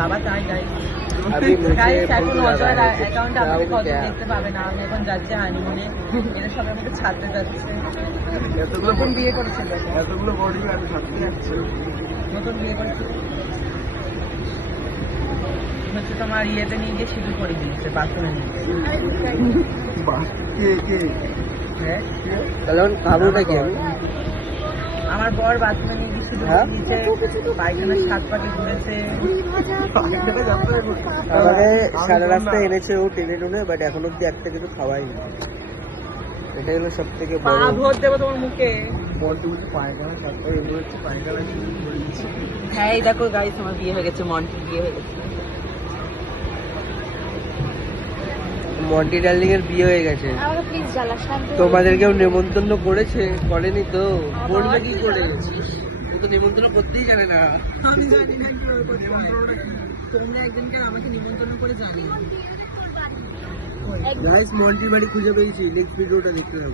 বাবা তাই গাইস अभी मुझे গাইস এখন भूख लगा অজয়ের है, অ্যাকাউন্টে क्या আমাকে हो কত गया? দেখতে পাবে না। আমি এখন যাচ্ছি হানিমুনে, এরা সবাই আমাকে ছাড়তে যাচ্ছে। এতগুলো নতুন বিয়ে করেছিল, এতগুলো বডি আমি থাকতে যাচ্ছি নতুন বিয়ে করেছিল হচ্ছে তোমার ইয়েতে নিয়ে গিয়ে সিঁদুর করে দিয়েছে, বাথরুমে নিয়ে গিয়ে। কে কে হ্যাঁ কারণ খাবোটা কি আমি আমার বর বাথরুমে নিয়ে গিয়ে সিঁদুর হ্যাঁ? করে দিয়েছে, পায়খানার সাত পাকে ঘুরেছে। আমাকে সারা রাস্তায় এনেছে ও টেনে টুনে, বাট এখন অব্দি একটা কিছু খাওয়াইনি। এটাই হলো সব থেকে পা বড় ভোট দেবো তোমার মুখে। পায়খানা সাথে এগুলো হচ্ছে পায়খানা শুরু করে দিচ্ছি। হ্যাঁ এই দেখো গাইস আমার বিয়ে হয়ে গেছে, মন্টির বিয়ে হয়ে গেছে। মন্টি ডার্লিং এর বিয়ে হয়ে গেছে। আমাকে প্লিজ জ্বালা শান্ত তোমাদের কেউ নেমন্তন্ন করেছে? করেনি তো, করবে কি করে? ও তো নেমন্তন্ন করতেই জানে না। আমি জানি না কিভাবে করতে হয়। তোমরা একজনকে আমাকে নিমন্ত্রণ করে জানিও। গাইস মন্টির বাড়ি খুঁজে পেয়েছি, নেক্সট ভিডিওটা দেখতে হবে।